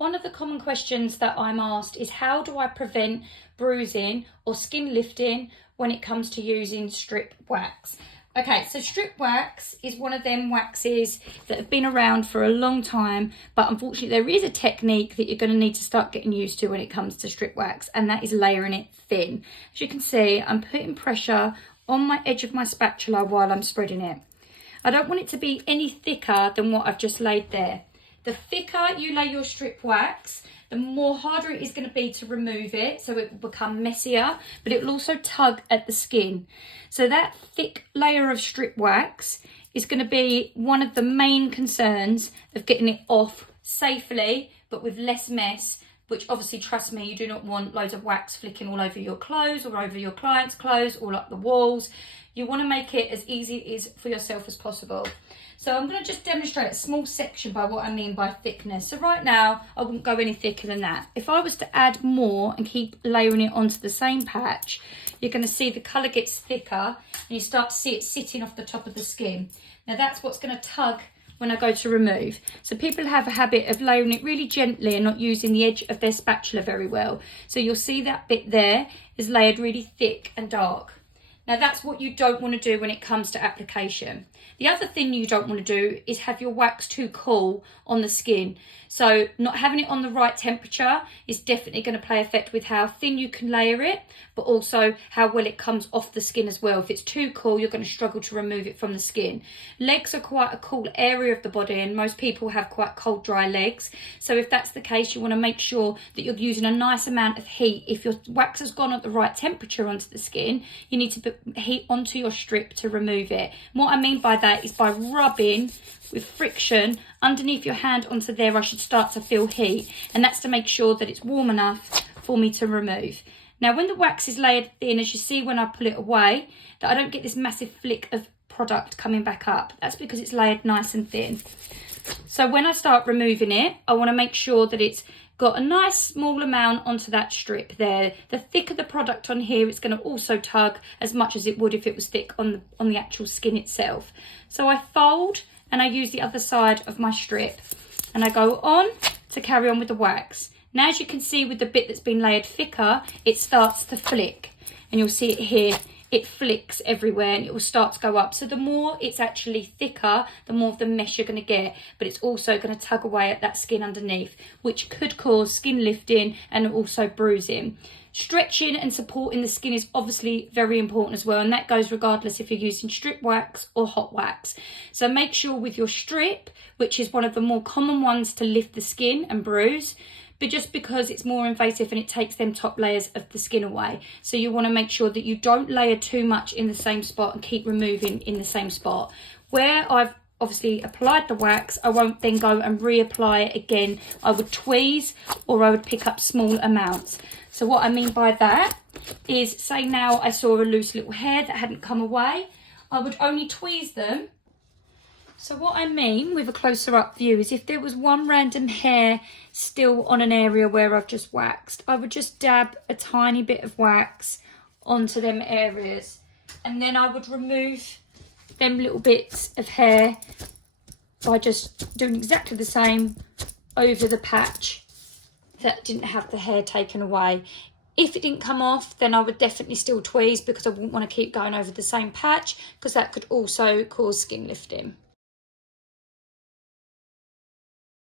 One of the common questions that I'm asked is, how do I prevent bruising or skin lifting when it comes to using strip wax? Okay, so strip wax is one of them waxes that have been around for a long time, but unfortunately there is a technique that you're going to need to start getting used to when it comes to strip wax, and that is layering it thin. As you can see, I'm putting pressure on my edge of my spatula while I'm spreading it. I don't want it to be any thicker than what I've just laid there. The thicker you lay your strip wax, the more harder it is going to be to remove it, so it will become messier, but it will also tug at the skin. So that thick layer of strip wax is going to be one of the main concerns of getting it off safely, but with less mess, which obviously, trust me, you do not want loads of wax flicking all over your clothes or over your client's clothes, all up the walls. You want to make it as easy as for yourself as possible. So I'm going to just demonstrate a small section by what I mean by thickness. So right now, I wouldn't go any thicker than that. If I was to add more and keep layering it onto the same patch, you're going to see the colour gets thicker and you start to see it sitting off the top of the skin. Now that's what's going to tug when I go to remove. So people have a habit of layering it really gently and not using the edge of their spatula very well. So you'll see that bit there is layered really thick and dark. Now that's what you don't want to do when it comes to application. The other thing you don't want to do is have your wax too cool on the skin. So not having it on the right temperature is definitely going to play effect with how thin you can layer it, but also how well it comes off the skin as well. If it's too cool, you're going to struggle to remove it from the skin. Legs are quite a cool area of the body, and most people have quite cold, dry legs. So if that's the case, you want to make sure that you're using a nice amount of heat. If your wax has gone at the right temperature onto the skin, you need to put heat onto your strip to remove it. And what I mean by that is by rubbing with friction underneath your hand onto there, I should start to feel heat, and that's to make sure that it's warm enough for me to remove. Now when the wax is layered thin, as you see when I pull it away, that I don't get this massive flick of product coming back up. That's because it's layered nice and thin. So when I start removing it, I want to make sure that it's got a nice small amount onto that strip there. The thicker the product on here, it's going to also tug as much as it would if it was thick on the actual skin itself. So I fold and I use the other side of my strip and I go on to carry on with the wax. Now as you can see with the bit that's been layered thicker, it starts to flick, and you'll see it here. It flicks everywhere and it will start to go up. So the more it's actually thicker, the more of the mesh you're going to get, but it's also going to tug away at that skin underneath, which could cause skin lifting and also bruising. Stretching and supporting the skin is obviously very important as well, and that goes regardless if you're using strip wax or hot wax. So make sure with your strip, which is one of the more common ones to lift the skin and bruise, but just because it's more invasive and it takes them top layers of the skin away. So you want to make sure that you don't layer too much in the same spot and keep removing in the same spot. Where I've obviously applied the wax, I won't then go and reapply it again. I would tweeze or I would pick up small amounts. So what I mean by that is, say now I saw a loose little hair that hadn't come away, I would only tweeze them. So what I mean with a closer up view is if there was one random hair still on an area where I've just waxed, I would just dab a tiny bit of wax onto them areas, and then I would remove them little bits of hair by just doing exactly the same over the patch that didn't have the hair taken away. If it didn't come off, then I would definitely still tweeze, because I wouldn't want to keep going over the same patch, because that could also cause skin lifting.